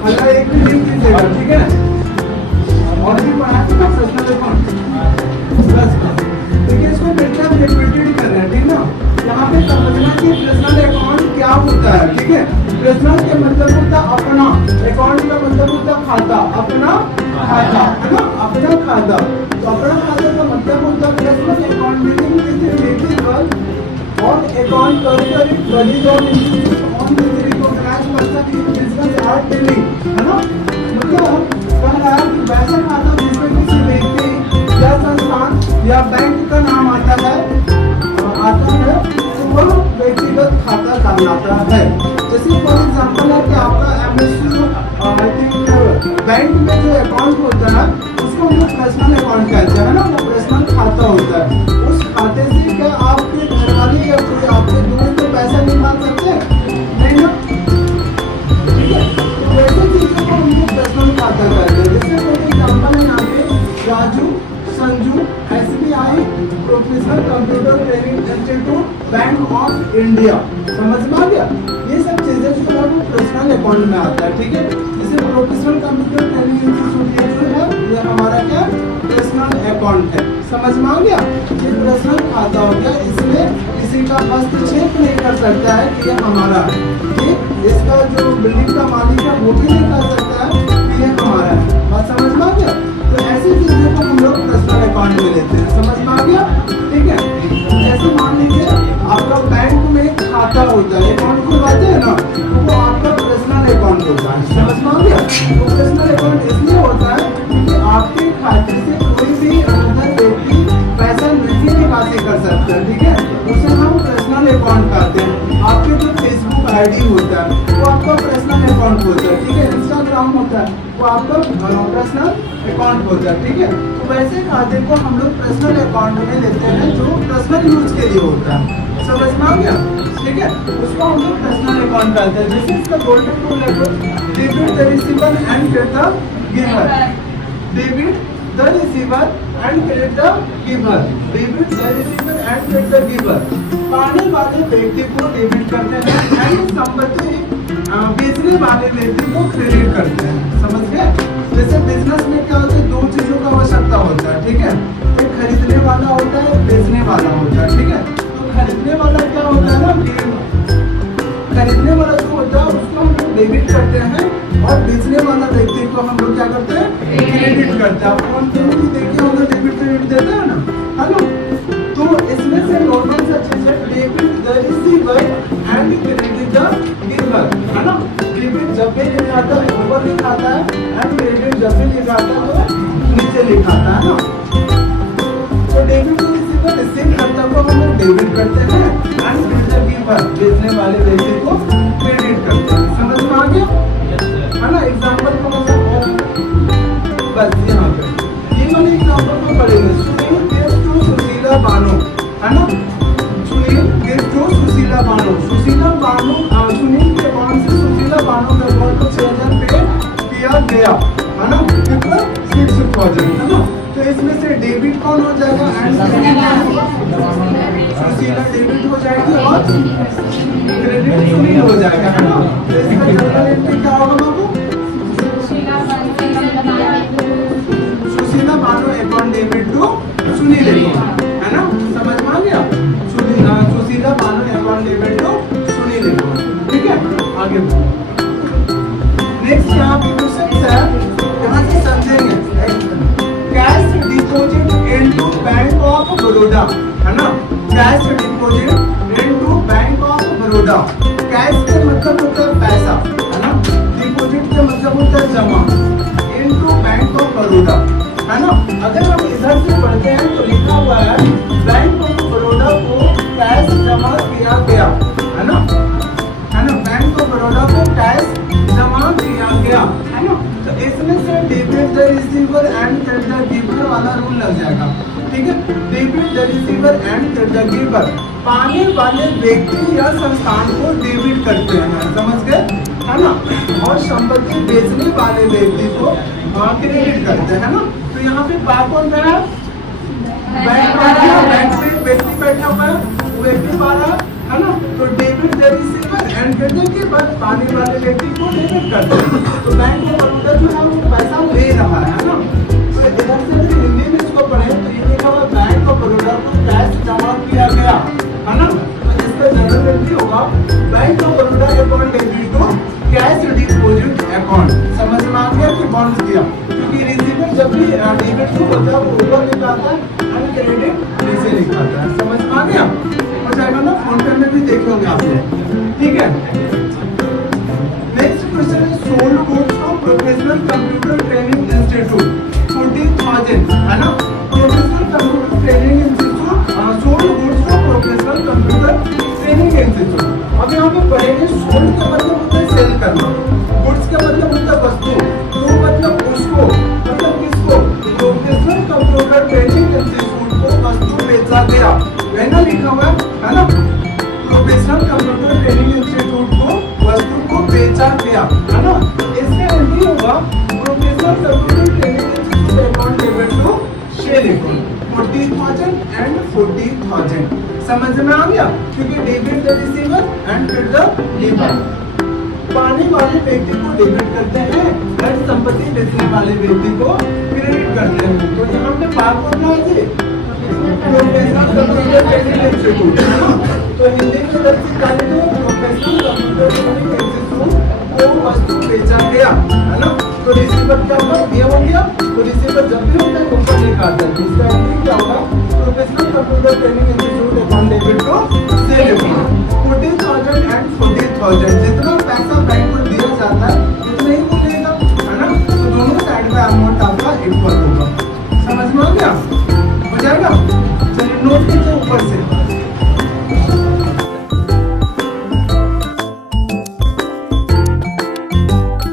अल्लाह एक भी लिंक दीजिएगा, ठीक है। और भी पढ़ा है पर्सनल अकाउंट बस, ठीक है। इसको बेटा रिपीटेड कर रहे हैं, ठीक ना। यहाँ पे समझना कि पर्सनल अकाउंट क्या होता है, ठीक है। पर्सनल के मतलब होता है अपना, अकाउंट का मतलब होता है खाता, अपना खाता, है ना, अपना खाता। तो अपना खाता का मतलब होता है पर्सनल अकाउंट और account valid on on business activity, है ना। मतलब कह रहा है कि वैसा खाता जिसमें किसी व्यक्ति या संस्थान या बैंक का नाम आता है तो वह व्यक्तिगत खाता कहलाता है। जैसे फॉर एग्जांपल है कि आपका एमएससी आई थिंक बैंक में जो अकाउंट होता है उसको हम लोग पर्सनल अकाउंट कहते हैं, ना। वो पर्सनल खाता होता है। उस खाते से क्या आपके घर वाले या कोई आपके दोस्त तो पैसा निकाल सकते हैं? नहीं ना, ठीक है। तो वैसे चीजों को हम लोग पर्सनल खाता कहते हैं। जैसे फॉर एग्जांपल है यहाँ पे Raju, Sanju, SBI professional computer training institute, bank of India, समझ में आ गया। ये सब चीजें जो है वो पर्सनल अकाउंट में आता है, ठीक है। जैसे प्रोफेशनल कंप्यूटर ट्रेनिंग इंस्टीट्यूट जो है ये हमारा क्या पर्सनल अकाउंट है, समझ में आ गया। ये पर्सनल खाता हो गया, इसमें किसी का हस्तक्षेप नहीं कर सकता है कि ये हमारा है, ठीक। इसका जो बिल्डिंग का मालिक है वो भी नहीं कर सकता है कि ये हमारा है, बात समझ में आ गया। तो ऐसी चीजों को हम लोग पर्सनल अकाउंट में लेते हैं, समझ में आ गया, ठीक है। जैसे मान लीजिए आपका बैंक में खाता होता है, अकाउंट खुलवाते हैं ना, तो वो आपका पर्सनल अकाउंट होता है, समझ में आ गया। तो पर्सनल अकाउंट इसलिए होता है कि आपके खाते से कोई भी अंदर व्यक्ति पैसा नहीं निकासी कर सकता है, ठीक है। उसे हम पर्सनल अकाउंट कहते हैं। आपके जो फेसबुक आईडी होता है वो आपका पर्सनल अकाउंट होता है, ठीक है। इंस्टाग्राम होता है वो आपका पर्सनल अकाउंट होता है, ठीक है। तो वैसे खाते को हम लोग पर्सनल अकाउंट में लेते हैं जो पर्सनल यूज के लिए होता है, समझ में आ गया, ठीक है। उसको हम लोग पर्सनल अकाउंट कहते हैं। जैसे इसका गोल्डन रूल है debit the receiver and credit the giver, debit the receiver and credit the giver, debit the receiver and credit the giver. पाने वाले व्यक्ति को डेबिट करते हैं एंड संपत्ति बेचने वाले व्यक्ति को क्रेडिट करते हैं, समझ गए। जैसे बिजनेस में क्या होता है, दो चीजों का आवश्यकता होता है, ठीक है। एक खरीदने वाला होता है, बेचने वाला होता है, ठीक है। तो खरीदने वाला क्या होता है ना, खरीदने वाला जो होता है उसको हम लोग डेबिट करते हैं और बेचने वाला व्यक्ति को हम लोग क्या करते हैं, क्रेडिट करते हैं। फोन पे भी देखिए होगा डेबिट क्रेडिट देता है ना, है ना। तो इसमें से नॉर्मल सा चीज है debit the receiver and credit the giver, है ना। डेबिट जब भी लिखा आता है ऊपर लिखा आता है एंड क्रेडिट जब भी लिखा आता है तो नीचे लिखा आता है ना। तो डेबिट द रिसीवर रिसीव करता को हम लोग डेबिट करते हैं एंड क्रेडिट द गिवर बेचने वाले व्यक्ति को क्रेडिट करते हैं, समझ में आ गया, है ना। एग्जांपल को मतलब बस यहाँ पे ये वाले एग्जांपल में पढ़ेंगे। सुनील गिव्स टू सुशीला बानो, है ना। सुनील गिव्स टू सुशीला बानो, सुशीला बानो सुनील के अकाउंट से सुशीला बानो के अकाउंट को 6000 पे किया गया, है ना। कितना 6000, है ना। तो इसमें से डेबिट कौन हो जाएगा एंड सुशीला डेबिट हो जाएगी और क्रेडिट सुनील हो जाएगा, है ना। तो इसका जनरल एंट्री क्या होगा बाबू, Sushila Bano account debit to Sunil account, है ना, समझ में आ गया। Sushila Bano account debit to Sunil account, ठीक है। आगे नेक्स्ट यहाँ पे क्वेश्चन है, यहाँ से समझेंगे। Cash deposit into bank of Baroda, है ना। Cash deposit into bank of Baroda. Cash का मतलब होता है पैसा, है ना। डिपॉजिट का मतलब होता है जमा, इनटू बैंक ऑफ बड़ौदा, है ना। अगर हम इधर से पढ़ते हैं तो लिखा हुआ है बैंक ऑफ बड़ौदा को कैश जमा किया गया, है ना, है ना। बैंक ऑफ बड़ौदा को कैश जमा किया गया, है ना। तो इसमें से debit the receiver and credit the giver वाला रूल लग जाएगा, ठीक है। Debit the receiver and credit the giver पाने वाले व्यक्ति या संस्थान को डेबिट करते हैं, समझ गए, है ना। और संपत्ति बेचने वाले व्यक्ति को क्रेडिट करते हैं, ना। तो यहाँ पे कौन बैठा है, बैंक में व्यक्ति बैठा हुआ है, अकाउंट किया, क्योंकि रिसीवर जब भी डेबिट टू होता है वो ऊपर लिखाता है एंड क्रेडिट नीचे लिखाता है। समझ में आ गया? हो जाएगा ना, फोन पे में भी देखे होंगे आप लोग, ठीक है। नेक्स्ट क्वेश्चन है sold goods from professional computer training institute 40,000, है ना। Professional computer training institute, sold goods from professional computer training institute. अब यहाँ पे पढ़ेंगे सोल्ड का मतलब होता है सेल करना, गुड्स का मतलब होता है वस्तु, तो मतलब उसको, मतलब किसको, प्रोफेशनल कंप्यूटर ट्रेनिंग इंस्टीट्यूट को वस्तु बेचा गया, वह लिखा हुआ है ना। प्रोफेशनल कंप्यूटर ट्रेनिंग इंस्टीट्यूट को वस्तु को बेचा गया, है ना। इसका एंट्री होगा professional computer training institute account debit to share account 40,000 and 40,000। समझ में आ गया? क्योंकि डेबिट द रिसीवर एंड फिर द गिवर। पाने वाले व्यक्ति को डेबिट करते हैं और संपत्ति बेचने वाले व्यक्ति को क्रेडिट करते हैं। तो यहाँ पे बात करना है प्रोफेशनल कंप्यूटर ट्रेनिंग इंस्टीट्यूट, तो हिंदी में जब से डाले तो प्रोफेशनल कंप्यूटर ट्रेनिंग इंस्टीट्यूट को वस्तु बेचा गया, है ना। तो रिसीवर क्या होगा, ये हो गया। तो रिसीवर जब भी होता है ऊपर लिखा आता है, इसका एंट्री क्या होगा, professional computer training institute account debit to sale account 40,000 and 40,000। जितना पैसा बैंक को दिया जाता है उतना ही बोलेगा, है ना। तो दोनों साइड का अमाउंट आपका इक्वल होगा। समझ में आ गया? हो जाएगा? चलिए नोट कीजिए ऊपर से।